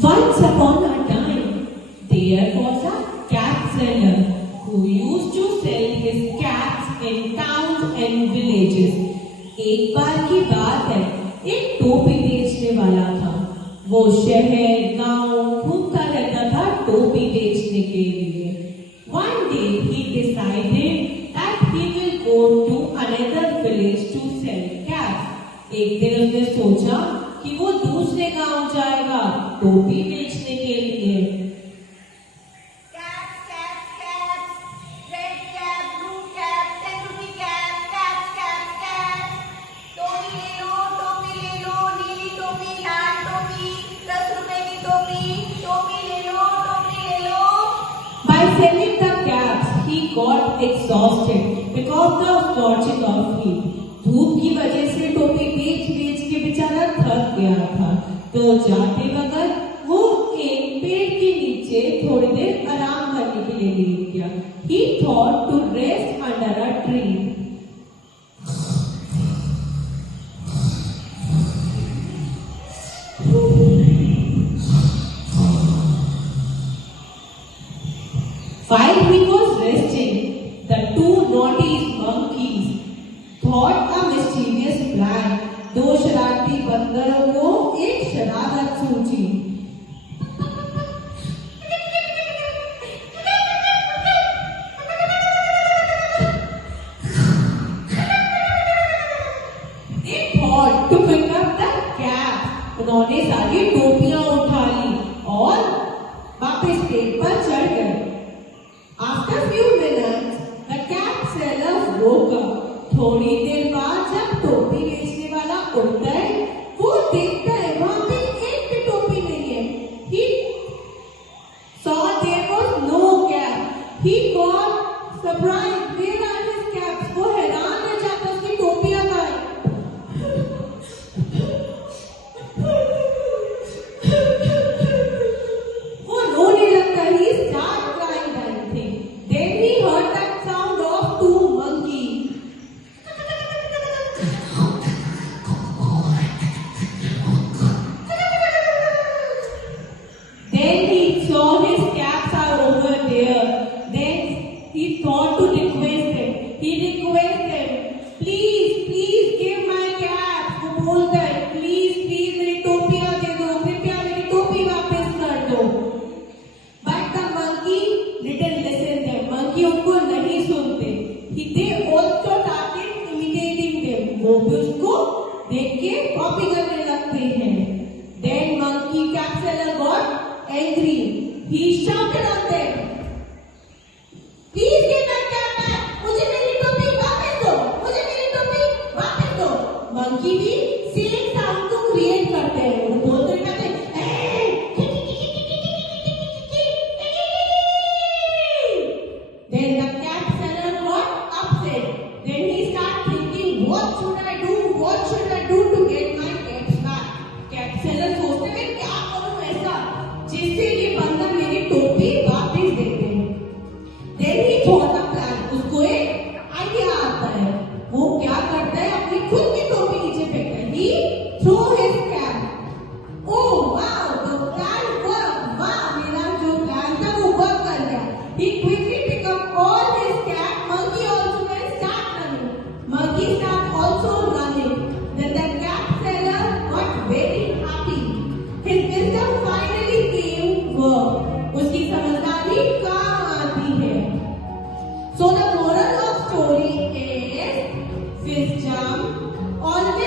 Once upon a time, there was a cat seller who used to sell his cats in towns and villages. एक बार की बात है, एक टोपी बेचने वाला था। वो शहर गांव घूमता रहता था टोपी बेचने के लिए। One day he decided that he will go to another village to sell cats. एक दिन उसने सोचा कि वो दूसरे गांव जाएगा टोपी बेचने के लिए। By selling the caps, he got exhausted because of scorching of heat. धूप की वजह से टोपी बेच बेच के बेचारा थक गया था। तो जाते वक्त वो एक पेड़ के नीचे थोड़ी देर आराम करने के लिए लेट गया। He thought to rest under a tree. While he was resting, the two naughty monkeys thought a mischievous plan. दो शरारती बंदरों को एक शरारत सूझी। They thought to pick up the cap. उन्होंने सारी टोपियां उठा ली और वापस पेड़ पर चढ़ गए। After few minutes, the cap seller woke up. थोड़ी देर बाद जब टोपी बेचने वाला उठता है, वो देखता है वहां पे एक भी टोपी नहीं है। He saw there was no cap. He got surprised. Where are his caps? वो हैरान रह जाता उसकी टोपियां कहाँ हैं? वो रोने लगता है। He started crying that thing. Then he heard that sound of two monkeys. Then he saw his caps are over there. Then he thought to request them. He requested, please, please give my caps. वो बोलता है, please, please मेरी टोपियां दे दो, कृपया मेरी टोपी वापस कर दो। But the monkey didn't listen them. Monkey उनको नहीं सुनते। They also started imitating them. वो भी उसको देख के कॉपी करने लगते हैं। Then monkey cap seller got angry. He shouted on them. Please give my cap back. मुझे मेरी टोपी वापस दो। मुझे मेरी टोपी वापस दो। Monkey भी same sound को create करते हैं। वो बोलते रहते हैं, Then the cap seller got upset. Then he started thinking, what should I do? What should I do to get my caps back? Cap seller सोचते हैं क्या करूं ऐसा जिससे ये बंदर मेरी टोपी वापस दे दे। Then he thought a plan. उसको एक आइडिया आता है। वो क्या करता है अपनी खुद की टोपी नीचे फेंकता है। He threw his cap. Oh wow, the plan worked. वाह मेरा जो प्लान था वो वर्क कर गया। He quickly picked up all his cap. Monkey also went start running. Monkey start also running. Then the cap seller got very happy. His wisdom finally came work. उसकी समझदारी काम आती है। So the moral of story is wisdom always